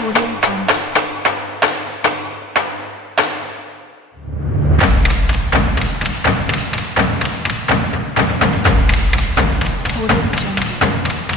Audio Jungle. Audio Jungle. Audio Jungle. Audio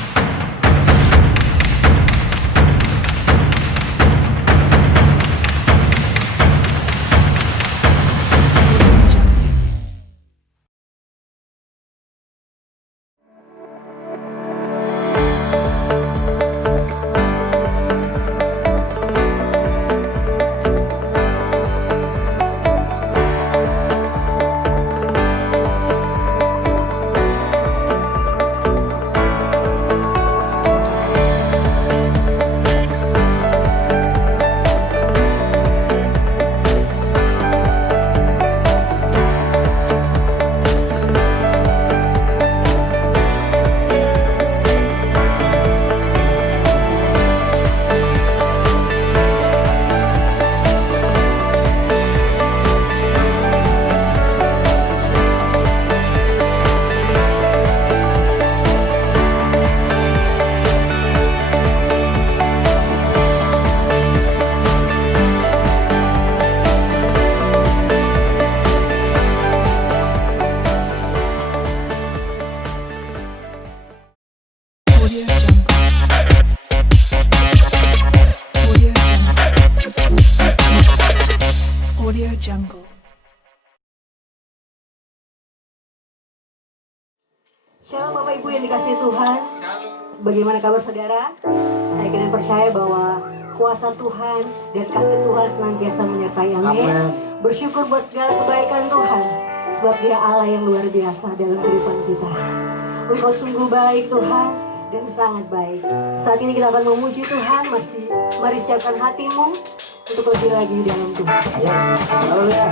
Jungle. Audio Jungle. Shalom Bapak Ibu yang dikasihi Tuhan. Bagaimana kabar saudara? Saya kira percaya bahwa kuasa Tuhan dan kasih Tuhan senantiasa menyertai. Amin. Bersyukur buat segala kebaikan Tuhan, sebab Dia Allah yang luar biasa dalam kehidupan kita. Engkau sungguh baik Tuhan dan sangat baik. Saat ini kita akan memuji Tuhan. Mari siapkan hatimu untuk lebih lagi dalam Tuhan. Yes. Haleluya.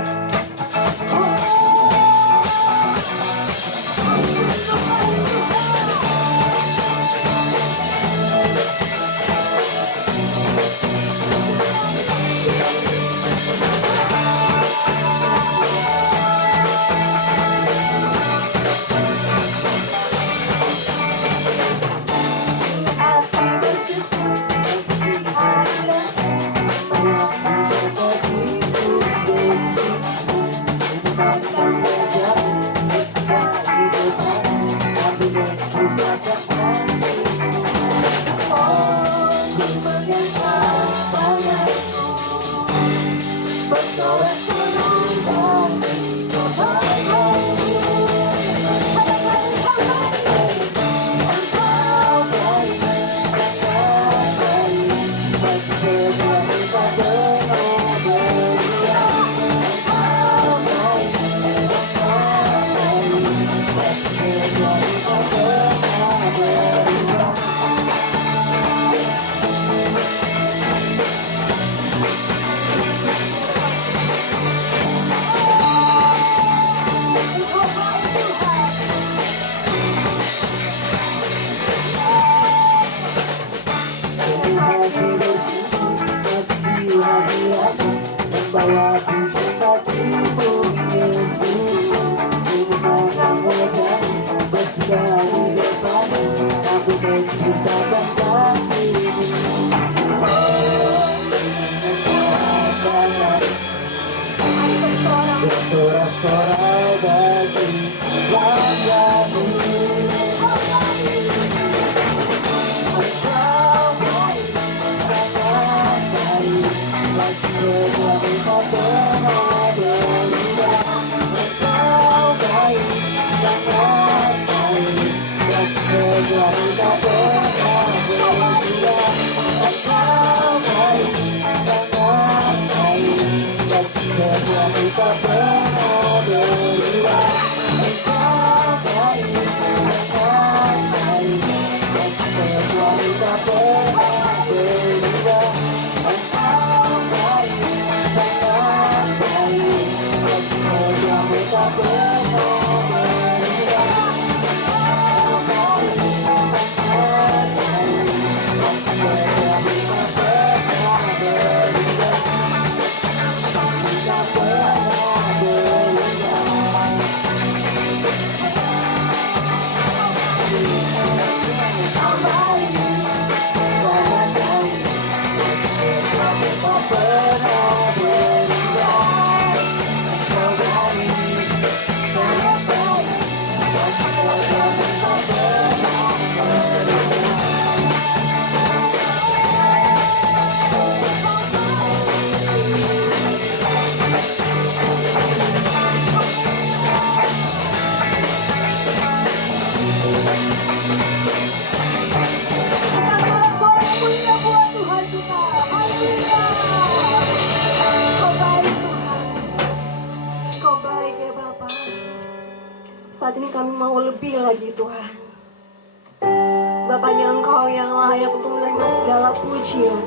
segala pujian.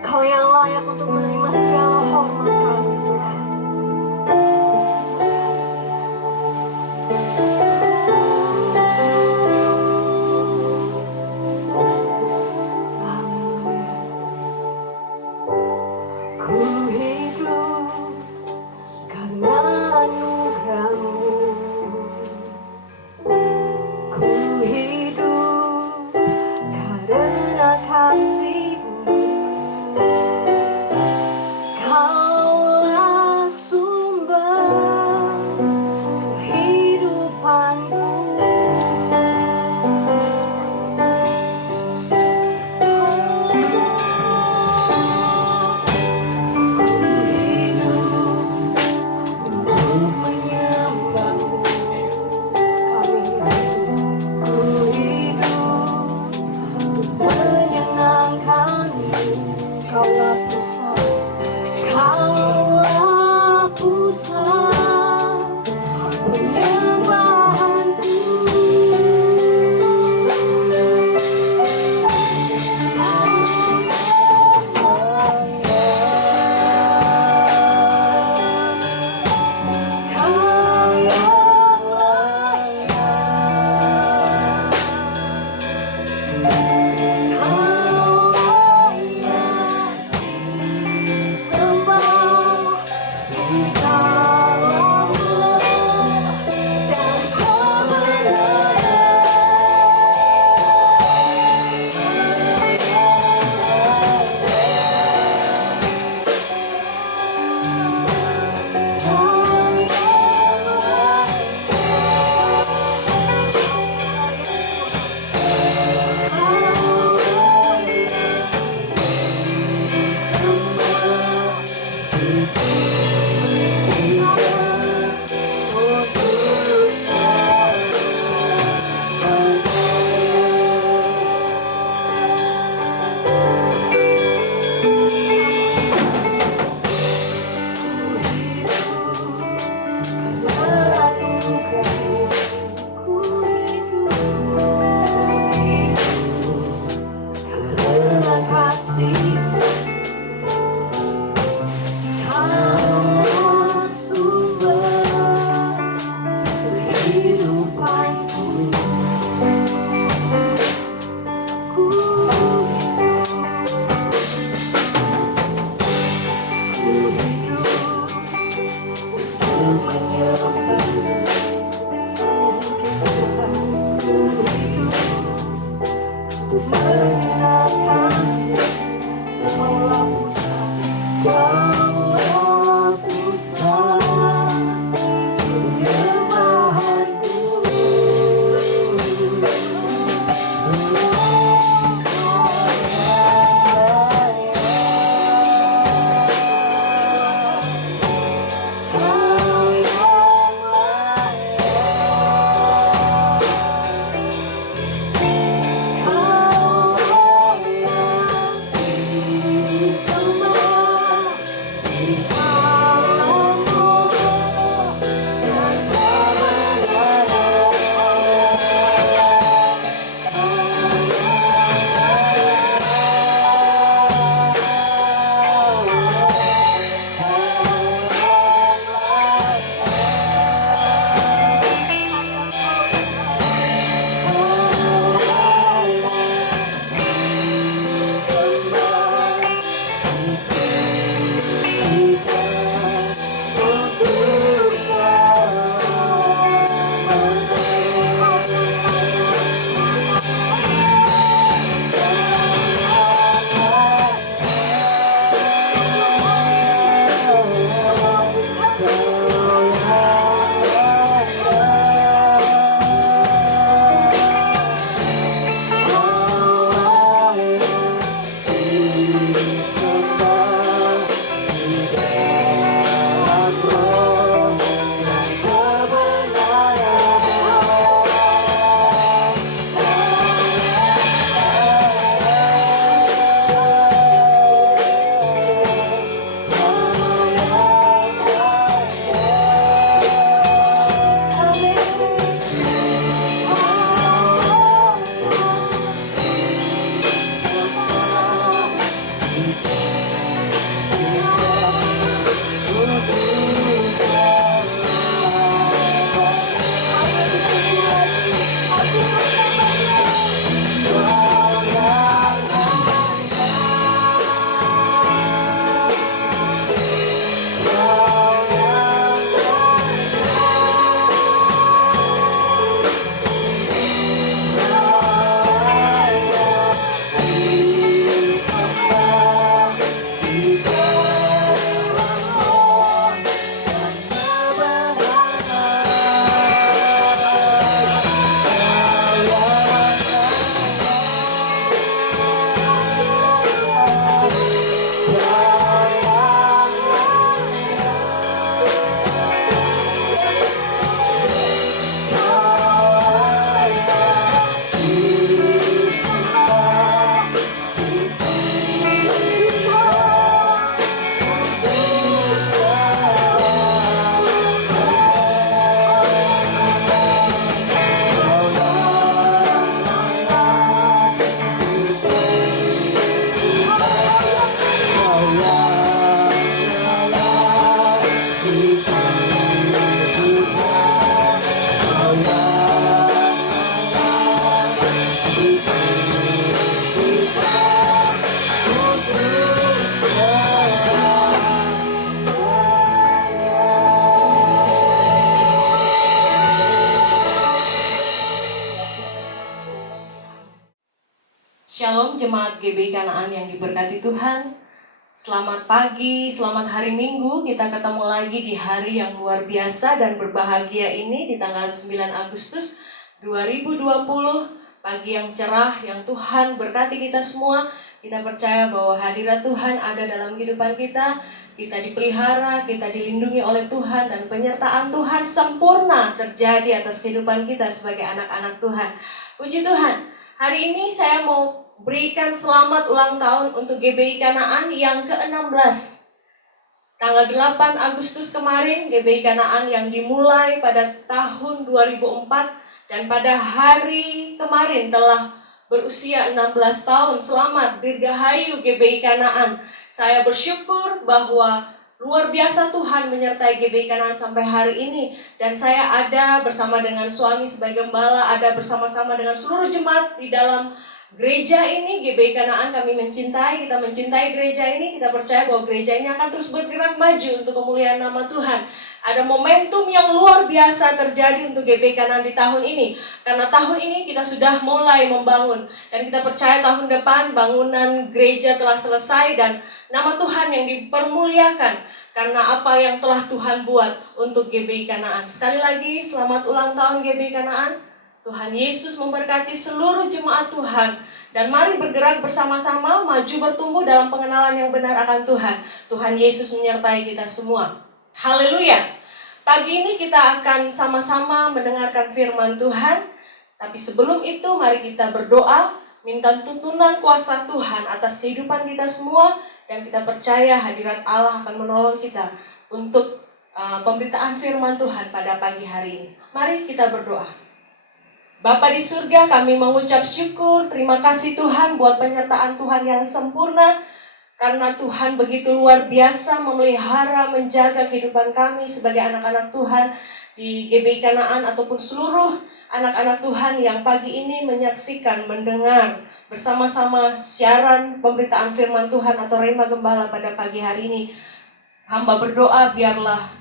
Kau yang layak untuk menerima segala hormat kami, Tuhan. Terima kasih. Haleluya. Ku hidup karena anugerah-Mu. Ku hidup karena kasih-Mu. Kaulah sumber kehidupanku. Ku hidup untuk menyembah-Mu. Ku hidup untuk menyenangkan-Mu. Kaulah pusat, Kaulah pusat penyembahanku. Kau yang layak, Kau layak jemaat GBI Kanaan yang diberkati Tuhan. Selamat pagi, selamat hari Minggu. Kita ketemu lagi di hari yang luar biasa dan berbahagia ini di tanggal 9 Agustus 2020. Pagi yang cerah yang Tuhan berkati kita semua. Kita percaya bahwa hadirat Tuhan ada dalam kehidupan kita. Kita dipelihara, kita dilindungi oleh Tuhan, dan penyertaan Tuhan sempurna terjadi atas kehidupan kita sebagai anak-anak Tuhan. Puji Tuhan. Hari ini saya mau berikan selamat ulang tahun untuk GBI Kanaan yang ke-16. Tanggal 8 Agustus kemarin, GBI Kanaan yang dimulai pada tahun 2004 dan pada hari kemarin telah berusia 16 tahun. Selamat Dirgahayu GBI Kanaan. Saya bersyukur bahwa luar biasa Tuhan menyertai GBI Kanaan sampai hari ini. Dan saya ada bersama dengan suami sebagai gembala, ada bersama-sama dengan seluruh jemaat di dalam gereja ini, GBI Kanaan. Kami mencintai, kita mencintai gereja ini. Kita percaya bahwa gereja ini akan terus bergerak maju untuk kemuliaan nama Tuhan. Ada momentum yang luar biasa terjadi untuk GBI Kanaan di tahun ini. Karena tahun ini kita sudah mulai membangun. Dan kita percaya tahun depan bangunan gereja telah selesai dan nama Tuhan yang dipermuliakan. Karena apa yang telah Tuhan buat untuk GBI Kanaan. Sekali lagi, selamat ulang tahun GBI Kanaan. Tuhan Yesus memberkati seluruh jemaat Tuhan. Dan mari bergerak bersama-sama, maju bertumbuh dalam pengenalan yang benar akan Tuhan. Tuhan Yesus menyertai kita semua. Haleluya. Pagi ini kita akan sama-sama mendengarkan firman Tuhan. Tapi sebelum itu, mari kita berdoa, minta tuntunan kuasa Tuhan atas kehidupan kita semua. Dan kita percaya hadirat Allah akan menolong kita untuk pemberitaan firman Tuhan pada pagi hari ini. Mari kita berdoa. Bapa di surga, kami mengucap syukur, terima kasih Tuhan buat penyertaan Tuhan yang sempurna. Karena Tuhan begitu luar biasa memelihara, menjaga kehidupan kami sebagai anak-anak Tuhan di GBI Kanaan ataupun seluruh anak-anak Tuhan yang pagi ini menyaksikan, mendengar bersama-sama siaran pemberitaan firman Tuhan atau Rema Gembala pada pagi hari ini. Hamba berdoa biarlah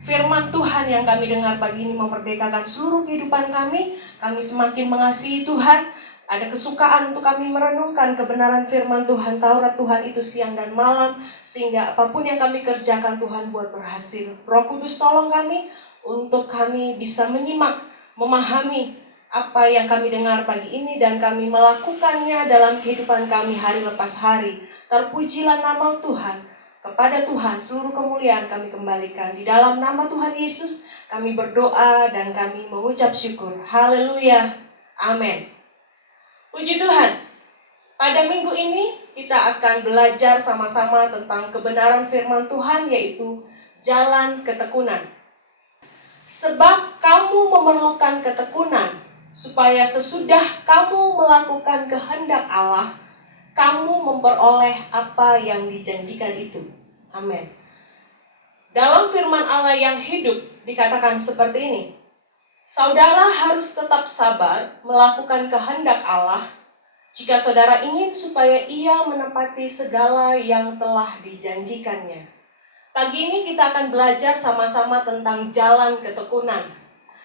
firman Tuhan yang kami dengar pagi ini memerdekakan seluruh kehidupan kami. Kami semakin mengasihi Tuhan. Ada kesukaan untuk kami merenungkan kebenaran firman Tuhan, Taurat Tuhan itu siang dan malam. Sehingga apapun yang kami kerjakan Tuhan buat berhasil. Roh Kudus tolong kami untuk kami bisa menyimak, memahami apa yang kami dengar pagi ini. Dan kami melakukannya dalam kehidupan kami hari lepas hari. Terpujilah nama Tuhan. Kepada Tuhan seluruh kemuliaan kami kembalikan. Di dalam nama Tuhan Yesus kami berdoa dan kami mengucap syukur. Haleluya. Amin. Puji Tuhan. Pada minggu ini kita akan belajar sama-sama tentang kebenaran firman Tuhan, yaitu jalan ketekunan. Sebab kamu memerlukan ketekunan, supaya sesudah kamu melakukan kehendak Allah, kamu memperoleh apa yang dijanjikan itu. Amin. Dalam firman Allah yang hidup dikatakan seperti ini. Saudara harus tetap sabar melakukan kehendak Allah jika saudara ingin supaya ia menepati segala yang telah dijanjikannya. Pagi ini kita akan belajar sama-sama tentang jalan ketekunan.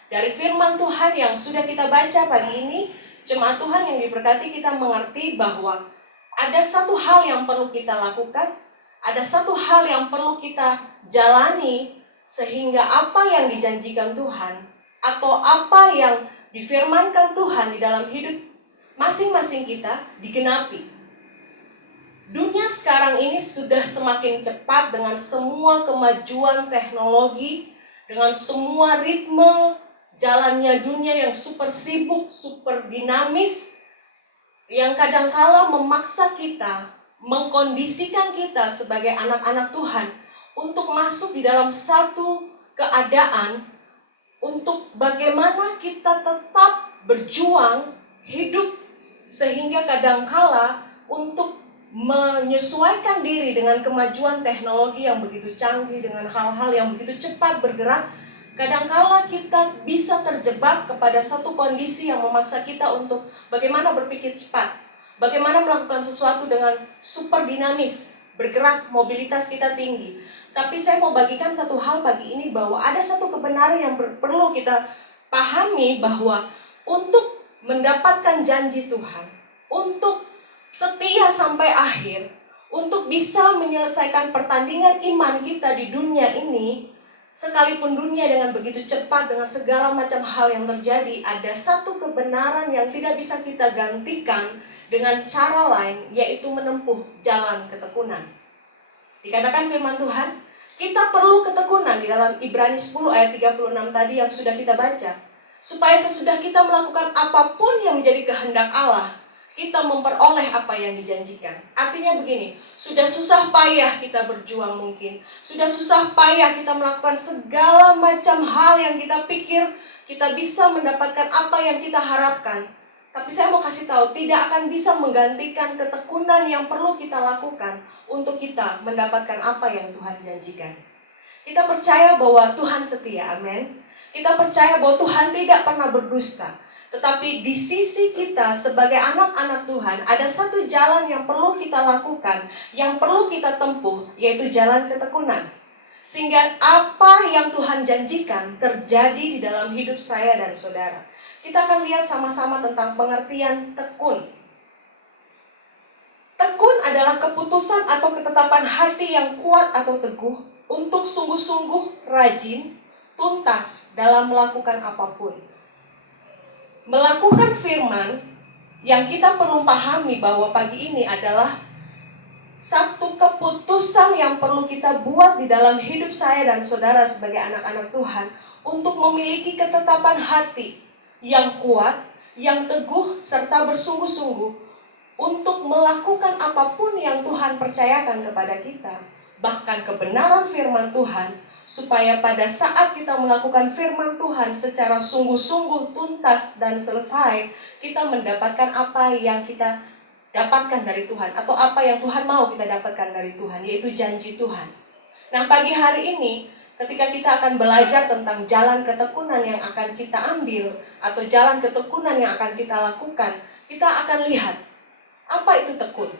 Dari firman Tuhan yang sudah kita baca pagi ini, jemaat Tuhan yang diberkati, kita mengerti bahwa ada satu hal yang perlu kita lakukan, ada satu hal yang perlu kita jalani, sehingga apa yang dijanjikan Tuhan atau apa yang difirmankan Tuhan di dalam hidup masing-masing kita digenapi. Dunia sekarang ini sudah semakin cepat dengan semua kemajuan teknologi, dengan semua ritme jalannya dunia yang super sibuk, super dinamis, yang kadangkala memaksa kita, mengkondisikan kita sebagai anak-anak Tuhan untuk masuk di dalam satu keadaan untuk bagaimana kita tetap berjuang hidup, sehingga kadangkala untuk menyesuaikan diri dengan kemajuan teknologi yang begitu canggih, dengan hal-hal yang begitu cepat bergerak, kadangkala kita bisa terjebak kepada satu kondisi yang memaksa kita untuk bagaimana berpikir cepat, bagaimana melakukan sesuatu dengan super dinamis, bergerak, mobilitas kita tinggi. Tapi saya mau bagikan satu hal pagi ini, bahwa ada satu kebenaran yang perlu kita pahami, bahwa untuk mendapatkan janji Tuhan, untuk setia sampai akhir untuk bisa menyelesaikan pertandingan iman kita di dunia ini. Sekalipun dunia dengan begitu cepat, dengan segala macam hal yang terjadi, ada satu kebenaran yang tidak bisa kita gantikan dengan cara lain, yaitu menempuh jalan ketekunan. Dikatakan firman Tuhan, kita perlu ketekunan di dalam Ibrani 10 ayat 36 tadi yang sudah kita baca. Supaya sesudah kita melakukan apapun yang menjadi kehendak Allah, kita memperoleh apa yang dijanjikan. Artinya begini, sudah susah payah kita berjuang mungkin. Sudah susah payah kita melakukan segala macam hal yang kita pikir kita bisa mendapatkan apa yang kita harapkan. Tapi saya mau kasih tahu, tidak akan bisa menggantikan ketekunan yang perlu kita lakukan untuk kita mendapatkan apa yang Tuhan janjikan. Kita percaya bahwa Tuhan setia, amin. Kita percaya bahwa Tuhan tidak pernah berdusta. Tetapi di sisi kita sebagai anak-anak Tuhan, ada satu jalan yang perlu kita lakukan, yang perlu kita tempuh, yaitu jalan ketekunan. Sehingga apa yang Tuhan janjikan terjadi di dalam hidup saya dan saudara. Kita akan lihat sama-sama tentang pengertian tekun. Tekun adalah keputusan atau ketetapan hati yang kuat atau teguh untuk sungguh-sungguh rajin, tuntas dalam melakukan apapun. Melakukan firman yang kita perlu pahami bahwa pagi ini adalah satu keputusan yang perlu kita buat di dalam hidup saya dan saudara sebagai anak-anak Tuhan untuk memiliki ketetapan hati yang kuat, yang teguh, serta bersungguh-sungguh untuk melakukan apapun yang Tuhan percayakan kepada kita. Bahkan kebenaran firman Tuhan, supaya pada saat kita melakukan firman Tuhan secara sungguh-sungguh, tuntas, dan selesai, kita mendapatkan apa yang kita dapatkan dari Tuhan, atau apa yang Tuhan mau kita dapatkan dari Tuhan, yaitu janji Tuhan. Nah, pagi hari ini, ketika kita akan belajar tentang jalan ketekunan yang akan kita ambil, atau jalan ketekunan yang akan kita lakukan, kita akan lihat, apa itu tekun?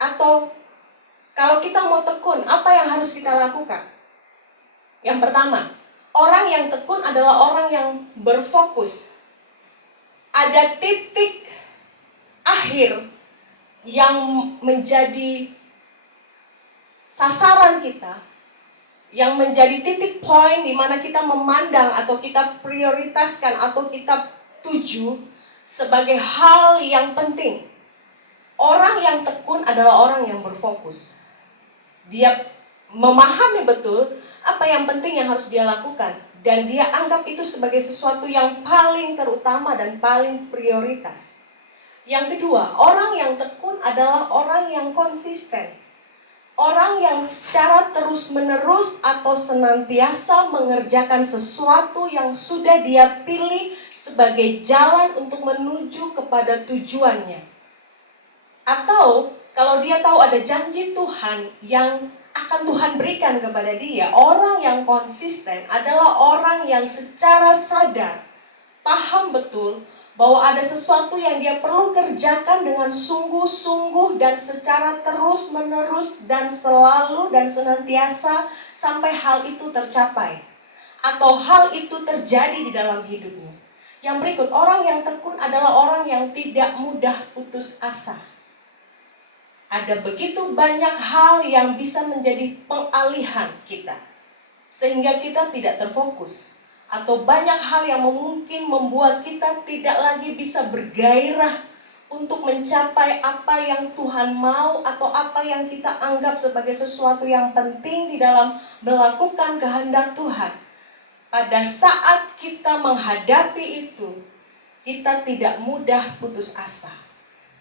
Atau, kalau kita mau tekun, apa yang harus kita lakukan? Yang pertama, orang yang tekun adalah orang yang berfokus. Ada titik akhir yang menjadi sasaran kita, yang menjadi titik poin di mana kita memandang atau kita prioritaskan atau kita tuju sebagai hal yang penting. Orang yang tekun adalah orang yang berfokus. Dia memahami betul apa yang penting yang harus dia lakukan, dan dia anggap itu sebagai sesuatu yang paling terutama dan paling prioritas. Yang kedua, orang yang tekun adalah orang yang konsisten. Orang yang secara terus-menerus atau senantiasa mengerjakan sesuatu yang sudah dia pilih sebagai jalan untuk menuju kepada tujuannya. Atau kalau dia tahu ada janji Tuhan yang akan Tuhan berikan kepada dia, orang yang konsisten adalah orang yang secara sadar paham betul bahwa ada sesuatu yang dia perlu kerjakan dengan sungguh-sungguh dan secara terus-menerus dan selalu dan senantiasa sampai hal itu tercapai atau hal itu terjadi di dalam hidupnya. Yang berikut, orang yang tekun adalah orang yang tidak mudah putus asa. Ada begitu banyak hal yang bisa menjadi pengalihan kita, sehingga kita tidak terfokus. Atau banyak hal yang mungkin membuat kita tidak lagi bisa bergairah untuk mencapai apa yang Tuhan mau atau apa yang kita anggap sebagai sesuatu yang penting di dalam melakukan kehendak Tuhan. Pada saat kita menghadapi itu, kita tidak mudah putus asa.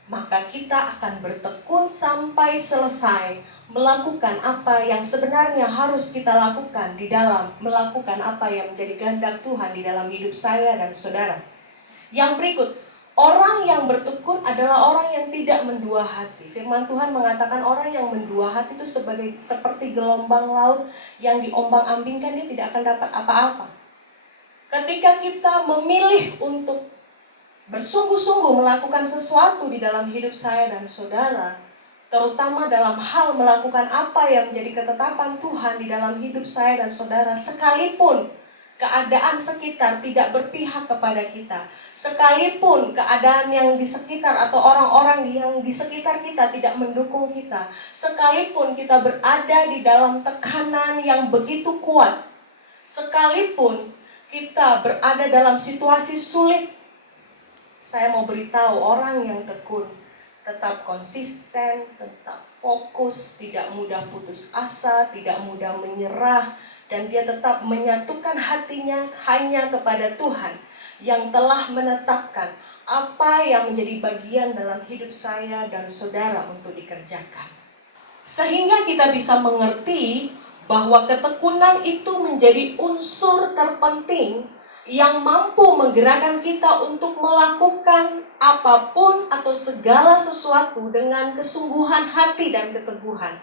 Maka kita akan bertekun sampai selesai melakukan apa yang sebenarnya harus kita lakukan di dalam melakukan apa yang menjadi kehendak Tuhan di dalam hidup saya dan saudara. Yang berikut, orang yang bertekun adalah orang yang tidak mendua hati. Firman Tuhan mengatakan orang yang mendua hati itu seperti gelombang laut yang diombang-ambingkan, dia tidak akan dapat apa-apa. Ketika kita memilih untuk bersungguh-sungguh melakukan sesuatu di dalam hidup saya dan saudara, terutama dalam hal melakukan apa yang menjadi ketetapan Tuhan di dalam hidup saya dan saudara, sekalipun keadaan sekitar tidak berpihak kepada kita, sekalipun keadaan yang di sekitar atau orang-orang yang di sekitar kita tidak mendukung kita, sekalipun kita berada di dalam tekanan yang begitu kuat, sekalipun kita berada dalam situasi sulit, saya mau beritahu orang yang tekun, tetap konsisten, tetap fokus, tidak mudah putus asa, tidak mudah menyerah, dan dia tetap menyatukan hatinya hanya kepada Tuhan yang telah menetapkan apa yang menjadi bagian dalam hidup saya dan saudara untuk dikerjakan. Sehingga kita bisa mengerti bahwa ketekunan itu menjadi unsur terpenting yang mampu menggerakkan kita untuk melakukan apapun atau segala sesuatu dengan kesungguhan hati dan keteguhan.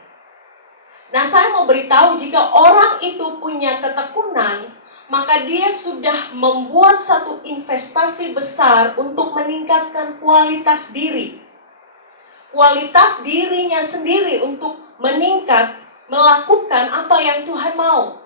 Nah, saya mau beritahu, jika orang itu punya ketekunan, maka dia sudah membuat satu investasi besar untuk meningkatkan kualitas diri. Kualitas dirinya sendiri untuk meningkat, melakukan apa yang Tuhan mau.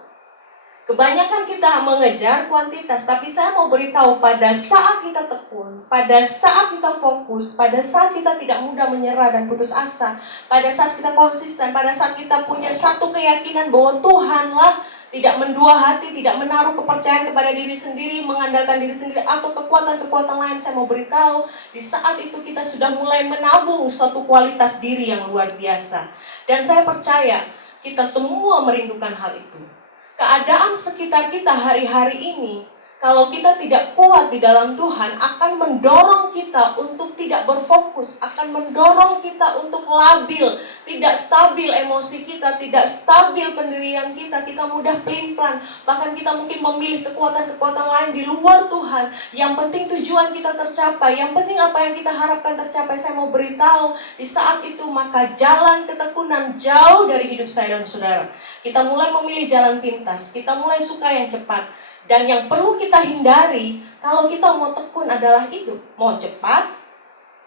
Kebanyakan kita mengejar kuantitas, tapi saya mau beritahu, pada saat kita tekun, pada saat kita fokus, pada saat kita tidak mudah menyerah dan putus asa, pada saat kita konsisten, pada saat kita punya satu keyakinan bahwa Tuhanlah, tidak mendua hati, tidak menaruh kepercayaan kepada diri sendiri, mengandalkan diri sendiri, atau kekuatan-kekuatan lain, saya mau beritahu, di saat itu kita sudah mulai menabung suatu kualitas diri yang luar biasa. Dan saya percaya, kita semua merindukan hal itu. Keadaan sekitar kita hari-hari ini, kalau kita tidak kuat di dalam Tuhan, akan mendorong kita untuk tidak berfokus, akan mendorong kita untuk labil, tidak stabil emosi kita, tidak stabil pendirian kita, kita mudah pelin-pelan, bahkan kita mungkin memilih kekuatan-kekuatan lain di luar Tuhan. Yang penting tujuan kita tercapai, yang penting apa yang kita harapkan tercapai. Saya mau beritahu, di saat itu maka jalan ketekunan jauh dari hidup saya dan saudara. Kita mulai memilih jalan pintas, kita mulai suka yang cepat. Dan yang perlu kita hindari, kalau kita mau tekun adalah hidup. Mau cepat,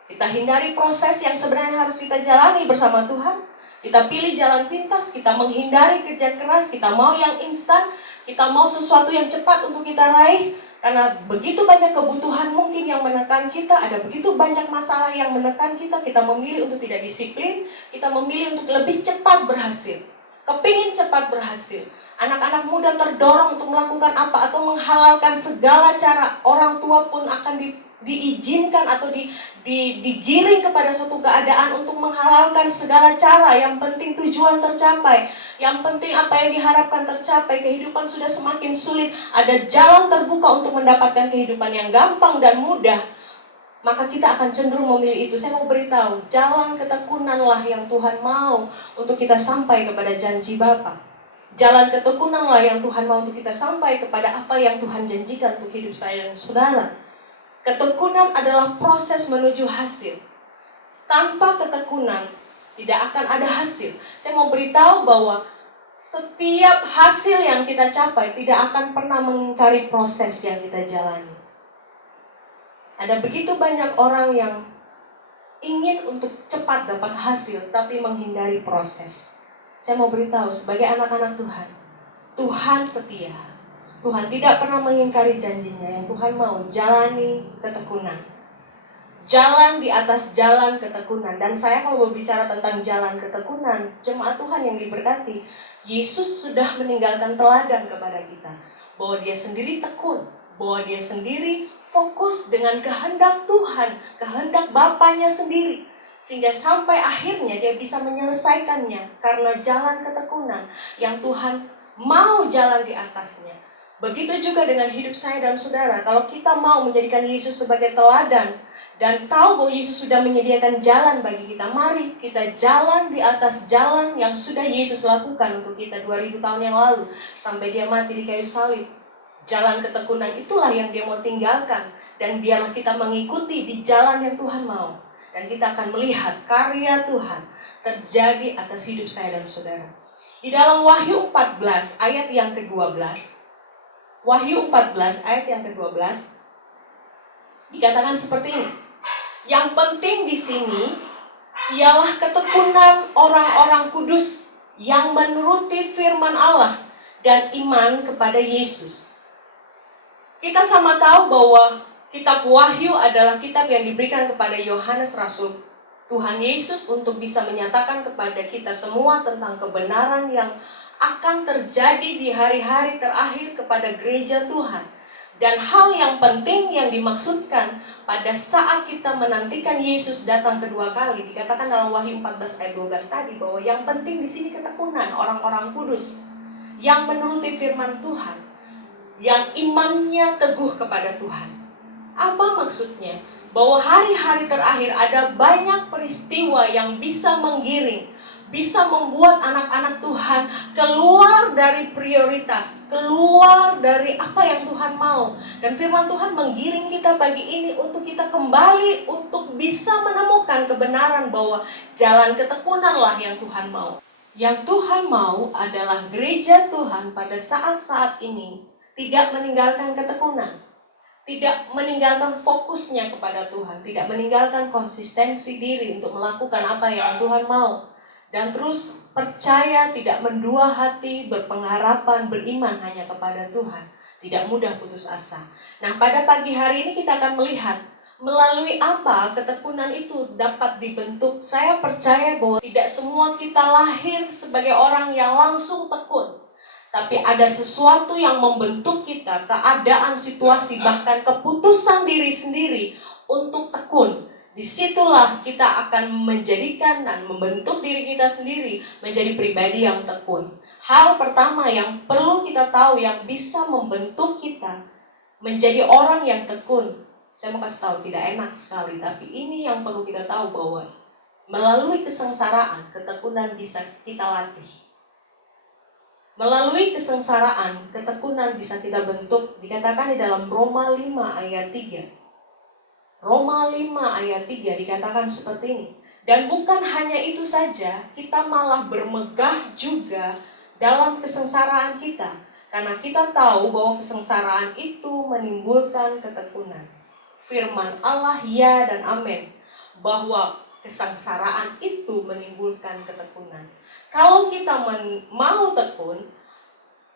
kita hindari proses yang sebenarnya harus kita jalani bersama Tuhan. Kita pilih jalan pintas, kita menghindari kerja keras, kita mau yang instan, kita mau sesuatu yang cepat untuk kita raih. Karena begitu banyak kebutuhan mungkin yang menekan kita, ada begitu banyak masalah yang menekan kita, kita memilih untuk tidak disiplin, kita memilih untuk lebih cepat berhasil. Kepingin cepat berhasil. Anak-anak muda terdorong untuk melakukan apa atau menghalalkan segala cara. Orang tua pun akan diizinkan atau digiring kepada suatu keadaan untuk menghalalkan segala cara. Yang penting tujuan tercapai, yang penting apa yang diharapkan tercapai. Kehidupan sudah semakin sulit, ada jalan terbuka untuk mendapatkan kehidupan yang gampang dan mudah, maka kita akan cenderung memilih itu. Saya mau beritahu, jalan ketekunanlah yang Tuhan mau untuk kita sampai kepada janji Bapa. Jalan ketekunanlah yang Tuhan mau untuk kita sampai kepada apa yang Tuhan janjikan untuk hidup saya dan saudara. Ketekunan adalah proses menuju hasil. Tanpa ketekunan tidak akan ada hasil. Saya mau beritahu bahwa setiap hasil yang kita capai tidak akan pernah mengingkari proses yang kita jalani. Ada begitu banyak orang yang ingin untuk cepat dapat hasil, tapi menghindari proses. Saya mau beritahu, sebagai anak-anak Tuhan, Tuhan setia. Tuhan tidak pernah mengingkari janjinya. Yang Tuhan mau, jalani ketekunan. Jalan di atas jalan ketekunan. Dan saya kalau berbicara tentang jalan ketekunan, jemaat Tuhan yang diberkati, Yesus sudah meninggalkan teladan kepada kita. Bahwa dia sendiri tekun, bahwa dia sendiri fokus dengan kehendak Tuhan, kehendak Bapanya sendiri. Sehingga sampai akhirnya dia bisa menyelesaikannya karena jalan ketekunan yang Tuhan mau jalan di atasnya. Begitu juga dengan hidup saya dan saudara. Kalau kita mau menjadikan Yesus sebagai teladan dan tahu bahwa Yesus sudah menyediakan jalan bagi kita, mari kita jalan di atas jalan yang sudah Yesus lakukan untuk kita 2000 tahun yang lalu sampai dia mati di kayu salib. Jalan ketekunan itulah yang dia mau tinggalkan, dan biarlah kita mengikuti di jalan yang Tuhan mau. Dan kita akan melihat karya Tuhan terjadi atas hidup saya dan saudara. Di dalam Wahyu 14 ayat yang ke-12, Wahyu 14 ayat yang ke-12 dikatakan seperti ini. Yang penting di sini ialah ketekunan orang-orang kudus yang menuruti firman Allah dan iman kepada Yesus. Kita sama tahu bahwa kitab Wahyu adalah kitab yang diberikan kepada Yohanes Rasul Tuhan Yesus untuk bisa menyatakan kepada kita semua tentang kebenaran yang akan terjadi di hari-hari terakhir kepada gereja Tuhan. Dan hal yang penting yang dimaksudkan pada saat kita menantikan Yesus datang kedua kali, dikatakan dalam Wahyu 14 ayat 12 tadi, bahwa yang penting di sini ketekunan orang-orang kudus yang menuruti firman Tuhan, yang imannya teguh kepada Tuhan. Apa maksudnya? Bahwa hari-hari terakhir ada banyak peristiwa yang bisa menggiring, bisa membuat anak-anak Tuhan keluar dari prioritas, keluar dari apa yang Tuhan mau. Dan firman Tuhan menggiring kita pagi ini untuk kita kembali untuk bisa menemukan kebenaran bahwa jalan ketekunanlah yang Tuhan mau. Yang Tuhan mau adalah gereja Tuhan pada saat-saat ini tidak meninggalkan ketekunan, tidak meninggalkan fokusnya kepada Tuhan, tidak meninggalkan konsistensi diri untuk melakukan apa yang Tuhan mau, dan terus percaya, tidak mendua hati, berpengharapan, beriman hanya kepada Tuhan, tidak mudah putus asa. Nah, pada pagi hari ini kita akan melihat melalui apa ketekunan itu dapat dibentuk. Saya percaya bahwa tidak semua kita lahir sebagai orang yang langsung tekun, tapi ada sesuatu yang membentuk kita, keadaan, situasi, bahkan keputusan diri sendiri untuk tekun. Disitulah kita akan menjadikan dan membentuk diri kita sendiri menjadi pribadi yang tekun. Hal pertama yang perlu kita tahu yang bisa membentuk kita menjadi orang yang tekun, saya mau kasih tahu, tidak enak sekali, tapi ini yang perlu kita tahu, bahwa melalui kesengsaraan, ketekunan bisa kita latih. Melalui kesengsaraan, ketekunan bisa kita bentuk. Dikatakan di dalam Roma 5 ayat 3. Roma 5 ayat 3 dikatakan seperti ini. Dan bukan hanya itu saja, kita malah bermegah juga dalam kesengsaraan kita. Karena kita tahu bahwa kesengsaraan itu menimbulkan ketekunan. Firman Allah ya dan amin, bahwa kesengsaraan itu menimbulkan ketekunan. Kalau kita mau tekun,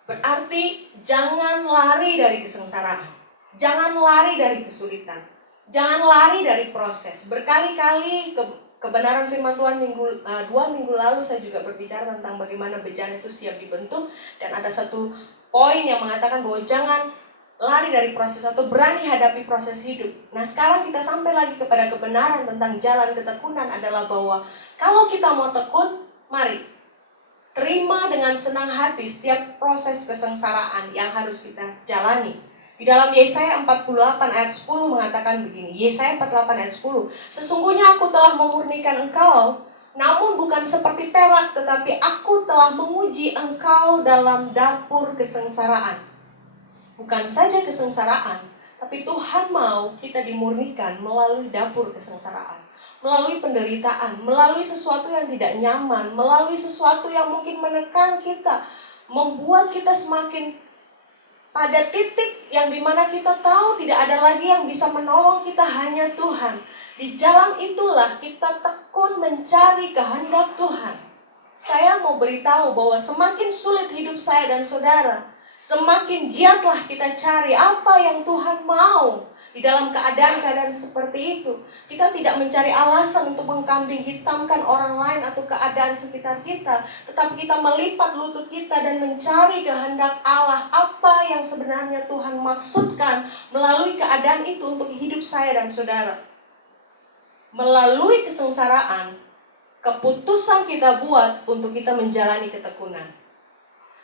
berarti jangan lari dari kesengsaraan, jangan lari dari kesulitan, jangan lari dari proses. Berkali-kali kebenaran firman Tuhan 2 minggu lalu saya juga berbicara tentang bagaimana bejana itu siap dibentuk, dan ada satu poin yang mengatakan bahwa jangan lari dari proses atau berani hadapi proses hidup. Nah, sekarang kita sampai lagi kepada kebenaran tentang jalan ketekunan adalah bahwa kalau kita mau tekun, mari terima dengan senang hati setiap proses kesengsaraan yang harus kita jalani. Di dalam Yesaya 48 ayat 10 mengatakan begini, Yesaya 48 ayat 10, sesungguhnya aku telah memurnikan engkau, namun bukan seperti perak, tetapi aku telah menguji engkau dalam dapur kesengsaraan. Bukan saja kesengsaraan, tapi Tuhan mau kita dimurnikan melalui dapur kesengsaraan, melalui penderitaan, melalui sesuatu yang tidak nyaman, melalui sesuatu yang mungkin menekan kita, membuat kita semakin pada titik yang dimana kita tahu tidak ada lagi yang bisa menolong kita, hanya Tuhan. Di jalan itulah kita tekun mencari kehendak Tuhan. Saya mau beritahu bahwa semakin sulit hidup saya dan saudara, semakin giatlah kita cari apa yang Tuhan mau di dalam keadaan-keadaan seperti itu. Kita tidak mencari alasan untuk mengkambing hitamkan orang lain atau keadaan sekitar kita, tetapi kita melipat lutut kita dan mencari kehendak Allah, apa yang sebenarnya Tuhan maksudkan melalui keadaan itu untuk hidup saya dan saudara. Melalui kesengsaraan, keputusan kita buat untuk kita menjalani ketekunan.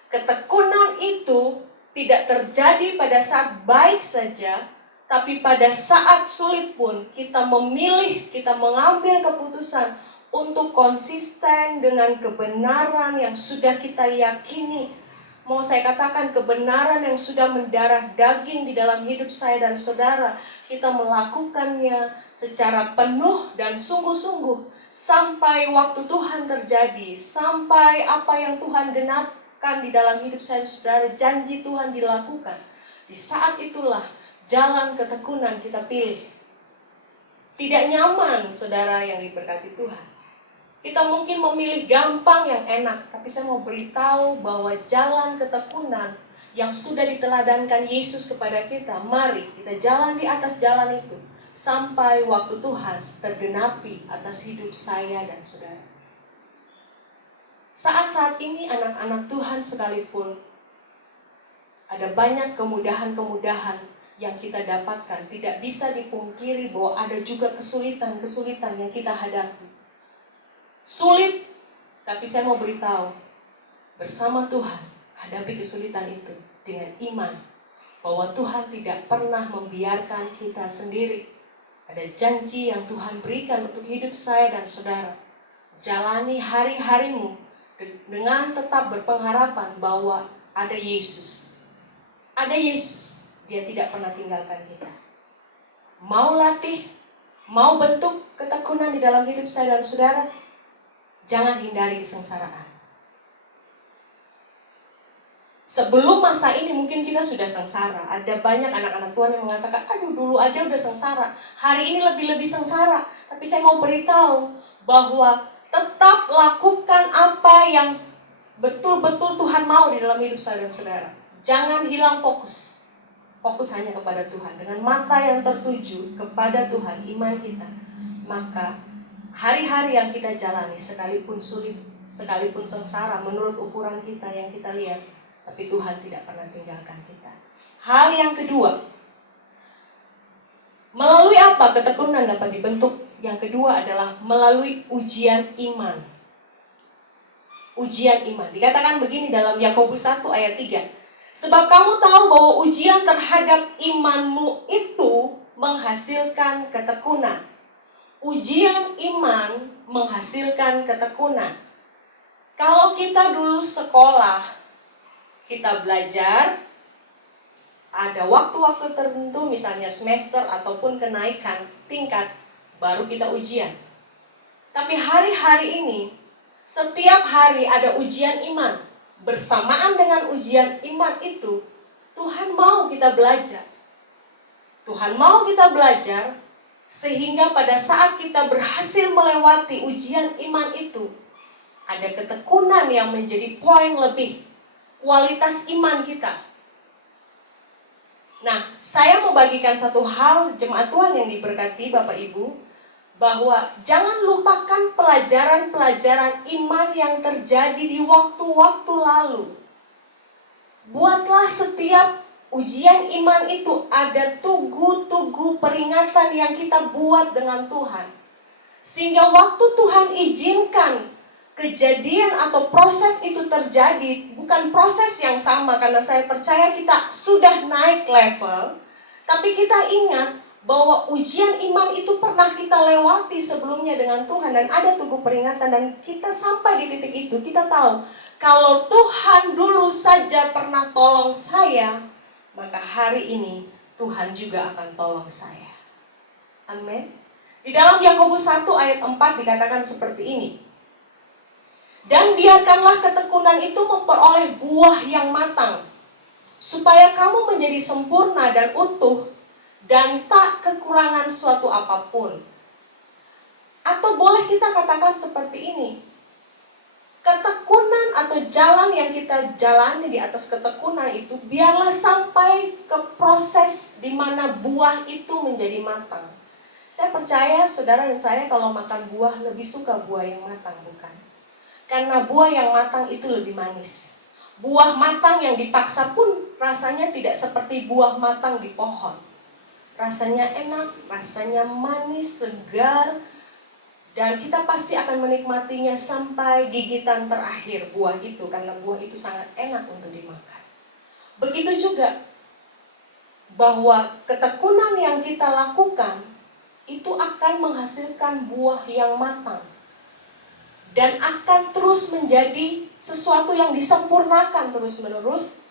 Ketekunan itu tidak terjadi pada saat baik saja, tapi pada saat sulit pun kita memilih, kita mengambil keputusan untuk konsisten dengan kebenaran yang sudah kita yakini. Mau saya katakan kebenaran yang sudah mendarah daging di dalam hidup saya dan saudara. Kita melakukannya secara penuh dan sungguh-sungguh sampai waktu Tuhan terjadi, sampai apa yang Tuhan genapkan di dalam hidup saya saudara, janji Tuhan dilakukan. Di saat itulah jalan ketekunan kita pilih. Tidak nyaman saudara yang diberkati Tuhan. Kita mungkin memilih gampang yang enak, tapi saya mau beritahu bahwa jalan ketekunan yang sudah diteladankan Yesus kepada kita, mari kita jalan di atas jalan itu sampai waktu Tuhan tergenapi atas hidup saya dan saudara. Saat-saat ini anak-anak Tuhan sekalipun ada banyak kemudahan-kemudahan yang kita dapatkan, tidak bisa dipungkiri bahwa ada juga kesulitan-kesulitan yang kita hadapi. Sulit, tapi saya mau beritahu, bersama Tuhan hadapi kesulitan itu dengan iman bahwa Tuhan tidak pernah membiarkan kita sendiri. Ada janji yang Tuhan berikan untuk hidup saya dan saudara. Jalani hari-harimu dengan tetap berpengharapan bahwa ada Yesus. Ada Yesus, Dia tidak pernah tinggalkan kita. Mau latih, mau bentuk ketekunan di dalam hidup saya dan saudara, jangan hindari kesengsaraan. Sebelum masa ini mungkin kita sudah sengsara. Ada banyak anak-anak Tuhan yang mengatakan, aduh dulu aja udah sengsara, hari ini lebih-lebih sengsara. Tapi saya mau beritahu bahwa tetap lakukan apa yang betul-betul Tuhan mau di dalam hidup saya dan saudara. Jangan hilang fokus. Fokus hanya kepada Tuhan. Dengan mata yang tertuju kepada Tuhan, iman kita. Maka hari-hari yang kita jalani, sekalipun sulit, sekalipun sengsara menurut ukuran kita yang kita lihat, tapi Tuhan tidak pernah tinggalkan kita. Hal yang kedua, melalui apa ketekunan dapat dibentuk? Yang kedua adalah melalui ujian iman. Ujian iman. Dikatakan begini dalam Yakobus 1 ayat 3. Sebab kamu tahu bahwa ujian terhadap imanmu itu menghasilkan ketekunan. Ujian iman menghasilkan ketekunan. Kalau kita dulu sekolah, kita belajar, ada waktu-waktu tertentu, misalnya semester ataupun kenaikan tingkat, baru kita ujian. Tapi hari-hari ini, setiap hari ada ujian iman. Bersamaan dengan ujian iman itu, Tuhan mau kita belajar. Tuhan mau kita belajar, sehingga pada saat kita berhasil melewati ujian iman itu, ada ketekunan yang menjadi poin lebih, kualitas iman kita. Nah, saya mau bagikan satu hal, jemaat Tuhan yang diberkati Bapak Ibu, bahwa jangan lupakan pelajaran-pelajaran iman yang terjadi di waktu-waktu lalu. Buatlah setiap ujian iman itu ada tugu-tugu peringatan yang kita buat dengan Tuhan. Sehingga waktu Tuhan izinkan kejadian atau proses itu terjadi, bukan proses yang sama, karena saya percaya kita sudah naik level, tapi kita ingat bahwa ujian iman itu pernah kita lewati sebelumnya dengan Tuhan, dan ada tugu peringatan, dan kita sampai di titik itu, kita tahu kalau Tuhan dulu saja pernah tolong saya, maka hari ini Tuhan juga akan tolong saya. Amin. Di dalam Yakobus 1 ayat 4 dikatakan seperti ini. Dan biarkanlah ketekunan itu memperoleh buah yang matang, supaya kamu menjadi sempurna dan utuh, dan tak kekurangan suatu apapun. Atau boleh kita katakan seperti ini, ketekunan atau jalan yang kita jalani di atas ketekunan itu, biarlah sampai ke proses di mana buah itu menjadi matang. Saya percaya saudara dan saya kalau makan buah lebih suka buah yang matang, bukan? Karena buah yang matang itu lebih manis. Buah matang yang dipaksa pun rasanya tidak seperti buah matang di pohon. Rasanya enak, rasanya manis, segar, dan kita pasti akan menikmatinya sampai gigitan terakhir buah itu, karena buah itu sangat enak untuk dimakan. Begitu juga bahwa ketekunan yang kita lakukan itu akan menghasilkan buah yang matang dan akan terus menjadi sesuatu yang disempurnakan terus-menerus.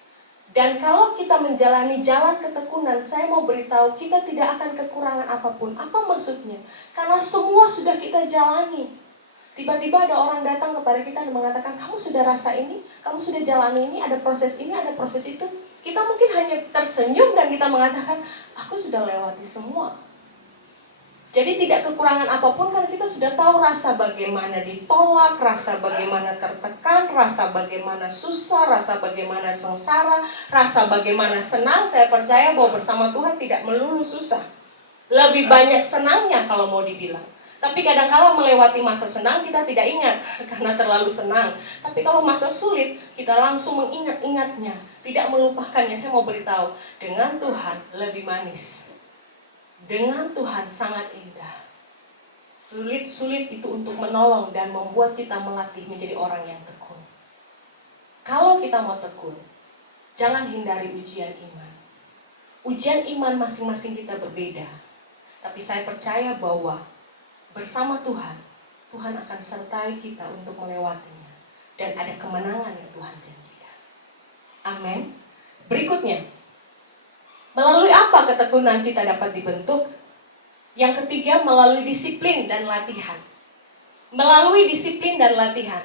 Dan kalau kita menjalani jalan ketekunan, saya mau beritahu kita tidak akan kekurangan apapun. Apa maksudnya? Karena semua sudah kita jalani. Tiba-tiba ada orang datang kepada kita dan mengatakan, kamu sudah rasa ini, kamu sudah jalani ini, ada proses ini, ada proses itu. Kita mungkin hanya tersenyum dan kita mengatakan, aku sudah lewati semua. Jadi tidak kekurangan apapun karena kita sudah tahu rasa bagaimana ditolak, rasa bagaimana tertekan, rasa bagaimana susah, rasa bagaimana sengsara, rasa bagaimana senang. Saya percaya bahwa bersama Tuhan tidak melulu susah. Lebih banyak senangnya kalau mau dibilang. Tapi kadang-kala melewati masa senang kita tidak ingat karena terlalu senang. Tapi kalau masa sulit kita langsung mengingat-ingatnya, tidak melupakannya. Saya mau beritahu, dengan Tuhan lebih manis. Dengan Tuhan sangat indah. Sulit-sulit itu untuk menolong dan membuat kita melatih menjadi orang yang tekun. Kalau kita mau tekun, jangan hindari ujian iman. Ujian iman masing-masing kita berbeda. Tapi saya percaya bahwa bersama Tuhan, Tuhan akan sertai kita untuk melewatinya. Dan ada kemenangan yang Tuhan janjikan. Amin. Berikutnya, melalui apa ketekunan kita dapat dibentuk? Yang ketiga, melalui disiplin dan latihan. Melalui disiplin dan latihan.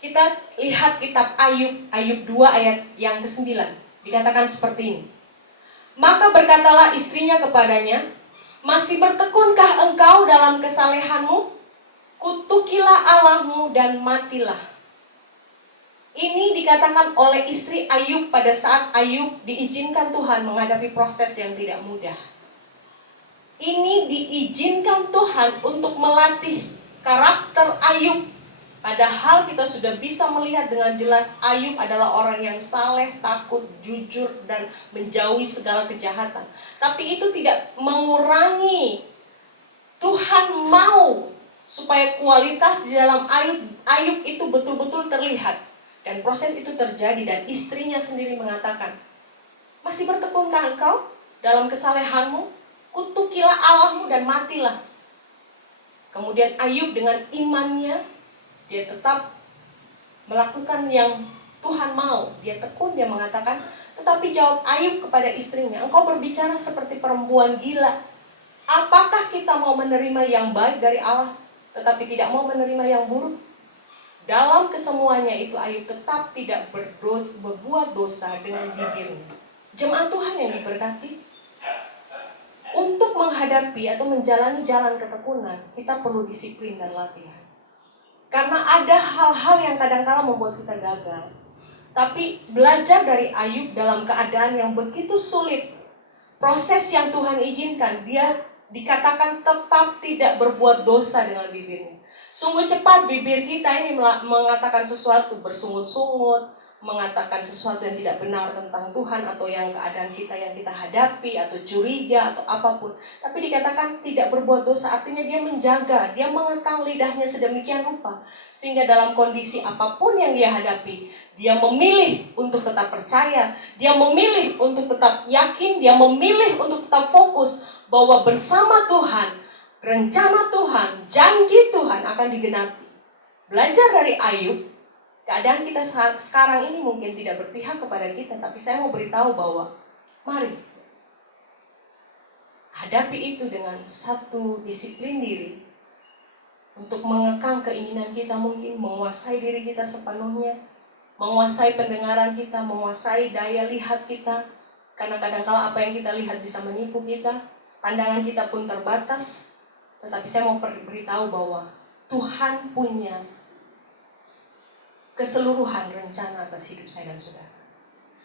Kita lihat kitab Ayub 2 ayat yang ke-9. Dikatakan seperti ini. Maka berkatalah istrinya kepadanya, masih bertekunkah engkau dalam kesalehanmu? Kutukilah Allahmu dan matilah. Ini dikatakan oleh istri Ayub pada saat Ayub diizinkan Tuhan menghadapi proses yang tidak mudah. Ini diizinkan Tuhan untuk melatih karakter Ayub. Padahal kita sudah bisa melihat dengan jelas Ayub adalah orang yang saleh, takut, jujur, dan menjauhi segala kejahatan. Tapi itu tidak mengurangi Tuhan mau supaya kualitas di dalam Ayub itu betul-betul terlihat. Dan proses itu terjadi dan istrinya sendiri mengatakan, masih bertekunkah engkau dalam kesalehanmu? Kutukilah Allahmu dan matilah. Kemudian Ayub dengan imannya, dia tetap melakukan yang Tuhan mau. Dia tekun, dia mengatakan, tetapi jawab Ayub kepada istrinya, engkau berbicara seperti perempuan gila. Apakah kita mau menerima yang baik dari Allah, tetapi tidak mau menerima yang buruk? Dalam kesemuanya itu Ayub tetap tidak berbuat dosa dengan bibirnya. Jemaat Tuhan yang diberkati, untuk menghadapi atau menjalani jalan ketekunan, kita perlu disiplin dan latihan. Karena ada hal-hal yang kadang-kala membuat kita gagal. Tapi belajar dari Ayub dalam keadaan yang begitu sulit, proses yang Tuhan izinkan, dia dikatakan tetap tidak berbuat dosa dengan bibirnya. Sungguh cepat bibir kita ini mengatakan sesuatu, bersungut-sungut, mengatakan sesuatu yang tidak benar tentang Tuhan atau yang keadaan kita yang kita hadapi atau curiga atau apapun. Tapi dikatakan tidak berbuat dosa, artinya dia menjaga, dia mengekang lidahnya sedemikian rupa sehingga dalam kondisi apapun yang dia hadapi, dia memilih untuk tetap percaya, dia memilih untuk tetap yakin, dia memilih untuk tetap fokus bahwa bersama Tuhan, rencana Tuhan, janji Tuhan akan digenapi. Belajar dari Ayub, keadaan kita sekarang ini mungkin tidak berpihak kepada kita, tapi saya mau beritahu bahwa mari hadapi itu dengan satu disiplin diri untuk mengekang keinginan kita, mungkin menguasai diri kita sepenuhnya, menguasai pendengaran kita, menguasai daya lihat kita, karena kadang-kala apa yang kita lihat bisa menipu kita, pandangan kita pun terbatas. Tetapi saya mau beritahu bahwa Tuhan punya keseluruhan rencana atas hidup saya dan saudara.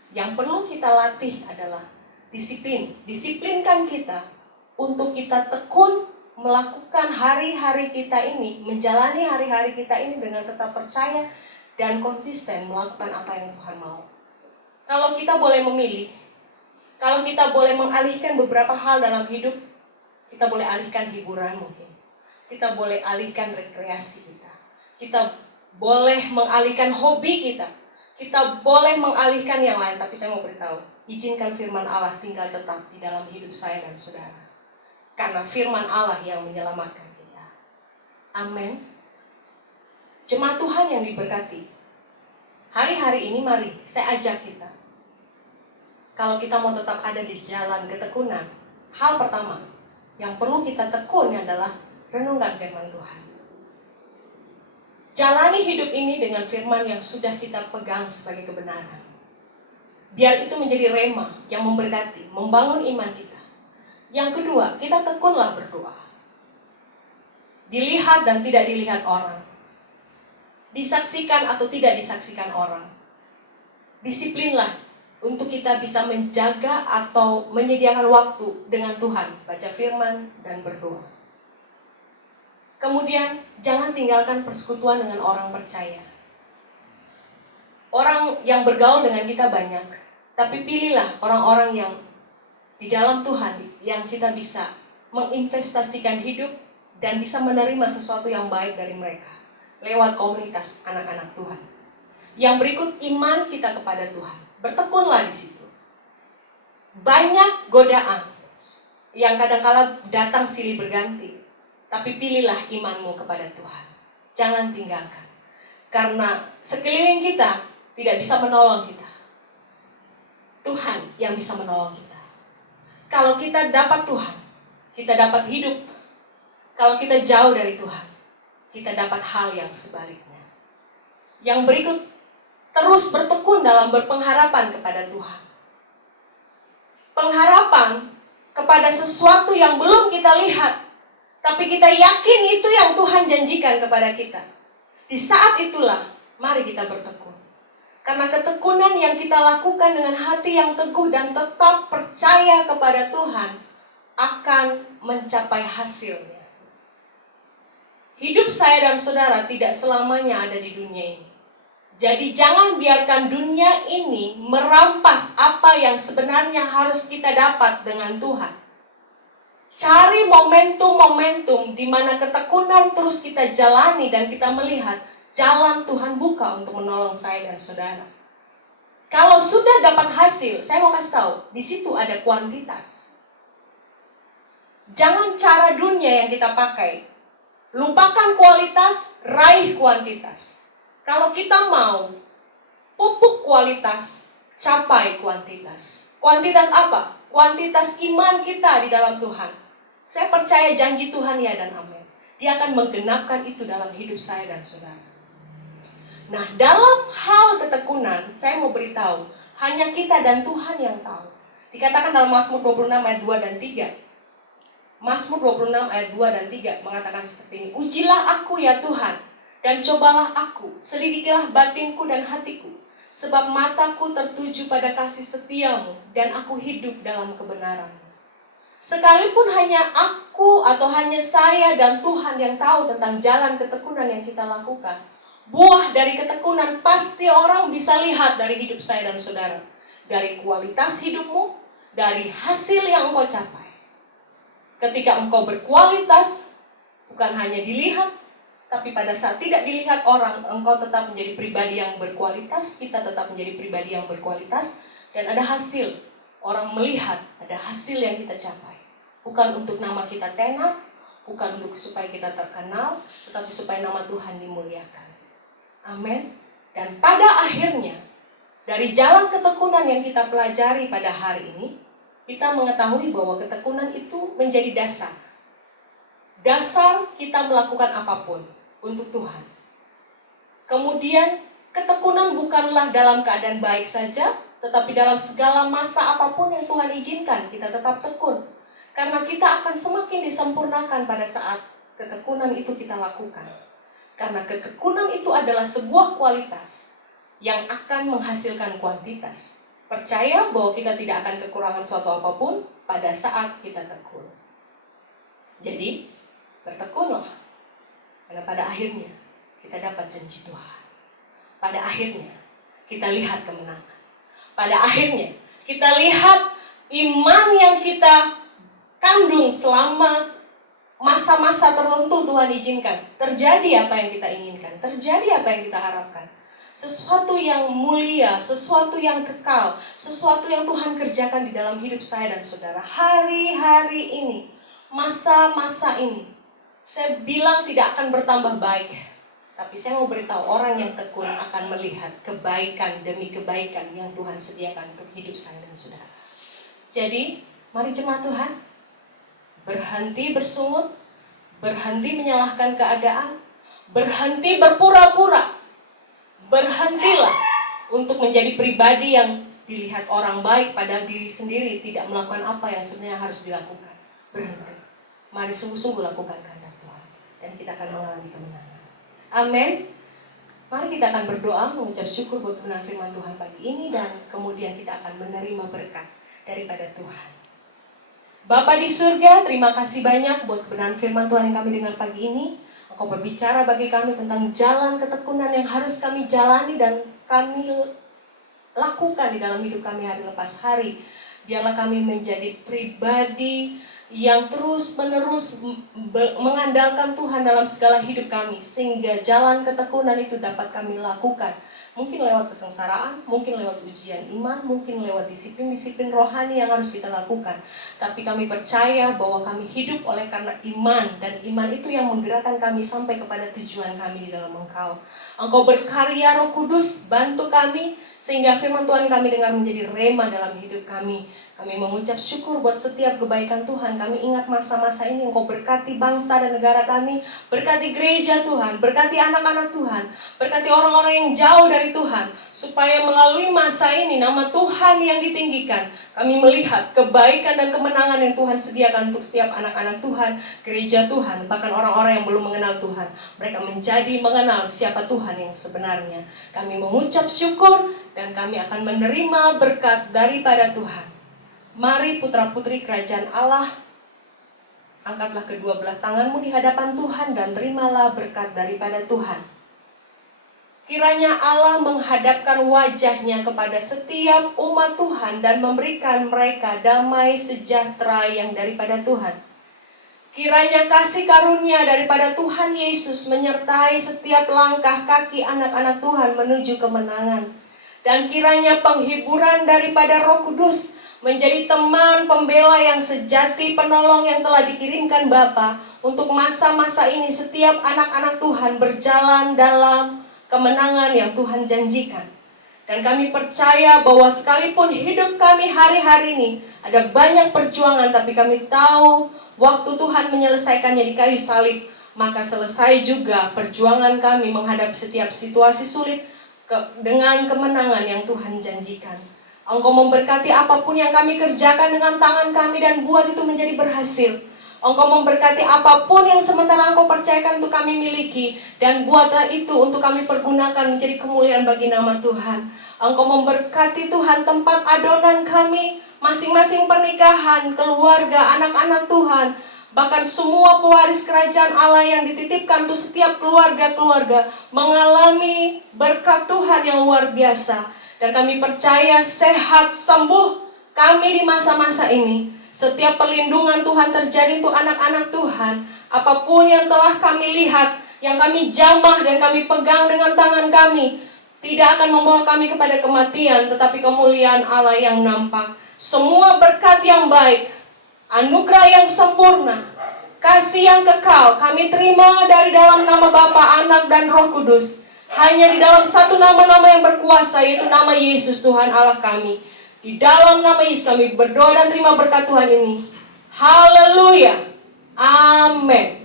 Yang perlu kita latih adalah disiplin. Disiplinkan kita untuk kita tekun melakukan hari-hari kita ini, menjalani hari-hari kita ini dengan tetap percaya dan konsisten melakukan apa yang Tuhan mau. Kalau kita boleh memilih, kalau kita boleh mengalihkan beberapa hal dalam hidup, kita boleh alihkan hiburan mungkin. Kita boleh alihkan rekreasi kita. Kita boleh mengalihkan hobi kita. Kita boleh mengalihkan yang lain. Tapi saya mau beritahu, izinkan firman Allah tinggal tetap di dalam hidup saya dan saudara. Karena firman Allah yang menyelamatkan kita. Amin. Jemaat Tuhan yang diberkati, hari-hari ini mari saya ajak kita. Kalau kita mau tetap ada di jalan ketekunan, hal pertama yang perlu kita tekun adalah renungkan firman Tuhan. Jalani hidup ini dengan firman yang sudah kita pegang sebagai kebenaran. Biar itu menjadi rema yang memberkati, membangun iman kita. Yang kedua, kita tekunlah berdoa. dilihat dan tidak dilihat orang, disaksikan atau tidak disaksikan orang. Disiplinlah untuk kita bisa menjaga atau menyediakan waktu dengan Tuhan, baca firman dan berdoa. Kemudian jangan tinggalkan persekutuan dengan orang percaya. Orang yang bergaul dengan kita banyak, tapi pilihlah orang-orang yang di dalam Tuhan yang kita bisa menginvestasikan hidup dan bisa menerima sesuatu yang baik dari mereka lewat komunitas anak-anak Tuhan. Yang berikut, iman kita kepada Tuhan. Bertekunlah di situ. Banyak godaan yang kadang-kala datang silih berganti, tapi pilihlah imanmu kepada Tuhan. Jangan tinggalkan. Karena sekeliling kita tidak bisa menolong kita. Tuhan yang bisa menolong kita. Kalau kita dapat Tuhan, kita dapat hidup. Kalau kita jauh dari Tuhan, kita dapat hal yang sebaliknya. Yang berikut, terus bertekun dalam berpengharapan kepada Tuhan. Pengharapan kepada sesuatu yang belum kita lihat, tapi kita yakin itu yang Tuhan janjikan kepada kita. Di saat itulah, mari kita bertekun. Karena ketekunan yang kita lakukan dengan hati yang teguh dan tetap percaya kepada Tuhan akan mencapai hasilnya. Hidup saya dan saudara tidak selamanya ada di dunia ini. Jadi jangan biarkan dunia ini merampas apa yang sebenarnya harus kita dapat dengan Tuhan. Cari momentum-momentum di mana ketekunan terus kita jalani dan kita melihat jalan Tuhan buka untuk menolong saya dan saudara. Kalau sudah dapat hasil, saya mau kasih tahu, di situ ada kuantitas. Jangan cara dunia yang kita pakai. Lupakan kualitas, raih kuantitas. Kalau kita mau pupuk kualitas, capai kuantitas. Kuantitas apa? Kuantitas iman kita di dalam Tuhan. Saya percaya janji Tuhan ya dan amin. Dia akan menggenapkan itu dalam hidup saya dan saudara. Nah, dalam hal ketekunan, saya mau beritahu, hanya kita dan Tuhan yang tahu. Dikatakan dalam Mazmur 26 ayat 2 dan 3. Mazmur 26 ayat 2 dan 3 mengatakan seperti ini. Ujilah aku ya Tuhan, dan cobalah aku, selidikilah batinku dan hatiku, sebab mataku tertuju pada kasih setiamu, dan aku hidup dalam kebenaranmu. Sekalipun hanya aku atau hanya saya dan Tuhan yang tahu tentang jalan ketekunan yang kita lakukan, buah dari ketekunan pasti orang bisa lihat dari hidup saya dan saudara. Dari kualitas hidupmu, dari hasil yang engkau capai. Ketika engkau berkualitas, bukan hanya dilihat, tapi pada saat tidak dilihat orang, engkau tetap menjadi pribadi yang berkualitas, kita tetap menjadi pribadi yang berkualitas, dan ada hasil. Orang melihat ada hasil yang kita capai. Bukan untuk nama kita tenar, bukan untuk supaya kita terkenal, tetapi supaya nama Tuhan dimuliakan. Amin. Dan pada akhirnya, dari jalan ketekunan yang kita pelajari pada hari ini, kita mengetahui bahwa ketekunan itu menjadi dasar. Dasar kita melakukan apapun untuk Tuhan. Kemudian, ketekunan bukanlah dalam keadaan baik saja, tetapi dalam segala masa apapun yang Tuhan izinkan, kita tetap tekun. Karena kita akan semakin disempurnakan pada saat ketekunan itu kita lakukan. Karena ketekunan itu adalah sebuah kualitas yang akan menghasilkan kuantitas. Percaya bahwa kita tidak akan kekurangan suatu apapun pada saat kita tekun. Jadi, bertekunlah. Karena pada akhirnya, kita dapat janji Tuhan. Pada akhirnya, kita lihat kemenangan. Pada akhirnya, kita lihat iman yang kita kandung selama masa-masa tertentu Tuhan izinkan. Terjadi apa yang kita inginkan. Terjadi apa yang kita harapkan. Sesuatu yang mulia, sesuatu yang kekal, sesuatu yang Tuhan kerjakan di dalam hidup saya dan saudara. Hari-hari ini, masa-masa ini, saya bilang tidak akan bertambah baik. Tapi saya mau beritahu, orang yang tekun akan melihat kebaikan demi kebaikan yang Tuhan sediakan untuk hidup saya dan saudara. Jadi, mari jemaat Tuhan, berhenti bersungut, berhenti menyalahkan keadaan, berhenti berpura-pura. Berhentilah untuk menjadi pribadi yang dilihat orang baik padahal diri sendiri tidak melakukan apa yang sebenarnya harus dilakukan. Berhenti. Mari sungguh-sungguh lakukan kehendak Tuhan. dan kita akan mengalami kemenangan. Amin. Mari kita akan berdoa mengucap syukur buat kebenaran firman Tuhan pagi ini, dan kemudian kita akan menerima berkat daripada Tuhan. Bapa di surga, terima kasih banyak buat kebenaran firman Tuhan yang kami dengar pagi ini. Engkau berbicara bagi kami tentang jalan ketekunan yang harus kami jalani dan kami lakukan di dalam hidup kami hari lepas hari. Biarlah kami menjadi pribadi yang terus-menerus mengandalkan Tuhan dalam segala hidup kami, sehingga jalan ketekunan itu dapat kami lakukan. Mungkin lewat kesengsaraan, mungkin lewat ujian iman, mungkin lewat disiplin-disiplin rohani yang harus kita lakukan. Tapi kami percaya bahwa kami hidup oleh karena iman, dan iman itu yang menggerakkan kami sampai kepada tujuan kami di dalam Engkau. Engkau berkarya, Roh Kudus, bantu kami sehingga firman Tuhan kami dengar menjadi rema dalam hidup kami. Kami mengucap syukur buat setiap kebaikan Tuhan. Kami ingat masa-masa ini Engkau berkati bangsa dan negara kami, berkati gereja Tuhan, berkati anak-anak Tuhan, berkati orang-orang yang jauh dari Tuhan, supaya melalui masa ini nama Tuhan yang ditinggikan. Kami melihat kebaikan dan kemenangan yang Tuhan sediakan untuk setiap anak-anak Tuhan, gereja Tuhan, bahkan orang-orang yang belum mengenal Tuhan. Mereka menjadi mengenal siapa Tuhan yang sebenarnya. Kami mengucap syukur dan kami akan menerima berkat daripada Tuhan. Mari putra-putri kerajaan Allah, angkatlah kedua belah tanganmu di hadapan Tuhan dan terimalah berkat daripada Tuhan. Kiranya Allah menghadapkan wajahnya kepada setiap umat Tuhan dan memberikan mereka damai sejahtera yang daripada Tuhan. Kiranya kasih karunia daripada Tuhan Yesus menyertai setiap langkah kaki anak-anak Tuhan menuju kemenangan. Dan kiranya penghiburan daripada Roh Kudus menjadi teman pembela yang sejati, penolong yang telah dikirimkan Bapa untuk masa-masa ini setiap anak-anak Tuhan berjalan dalam kemenangan yang Tuhan janjikan. Dan kami percaya bahwa sekalipun hidup kami hari-hari ini ada banyak perjuangan, tapi kami tahu waktu Tuhan menyelesaikannya di kayu salib, maka selesai juga perjuangan kami menghadapi setiap situasi sulit dengan kemenangan yang Tuhan janjikan. Engkau memberkati apapun yang kami kerjakan dengan tangan kami dan buat itu menjadi berhasil. Engkau memberkati apapun yang sementara Engkau percayakan untuk kami miliki, dan buatlah itu untuk kami pergunakan menjadi kemuliaan bagi nama Tuhan. Engkau memberkati Tuhan tempat adonan kami, masing-masing pernikahan, keluarga, anak-anak Tuhan, bahkan semua pewaris kerajaan Allah yang dititipkan untuk setiap keluarga-keluarga mengalami berkat Tuhan yang luar biasa. Dan kami percaya sehat, sembuh kami di masa-masa ini. Setiap perlindungan Tuhan terjadi untuk anak-anak Tuhan. Apapun yang telah kami lihat, yang kami jamah dan kami pegang dengan tangan kami, tidak akan membawa kami kepada kematian, tetapi kemuliaan Allah yang nampak. Semua berkat yang baik, anugerah yang sempurna, kasih yang kekal, kami terima dari dalam nama Bapa, Anak, dan Roh Kudus. Hanya di dalam satu nama-nama yang berkuasa, yaitu nama Yesus Tuhan Allah kami. Di dalam nama Yesus kami berdoa dan terima berkat Tuhan ini. Haleluya. Amin.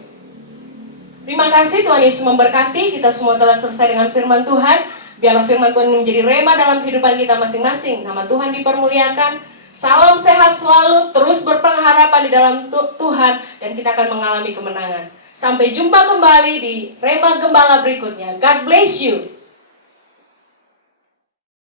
Terima kasih, Tuhan Yesus memberkati. Kita semua telah selesai dengan firman Tuhan. Biarlah firman Tuhan menjadi rema dalam kehidupan kita masing-masing. Nama Tuhan dipermuliakan. Salam sehat selalu, terus berpengharapan di dalam Tuhan, dan kita akan mengalami kemenangan. Sampai jumpa kembali di Rema Gembala berikutnya. God bless you.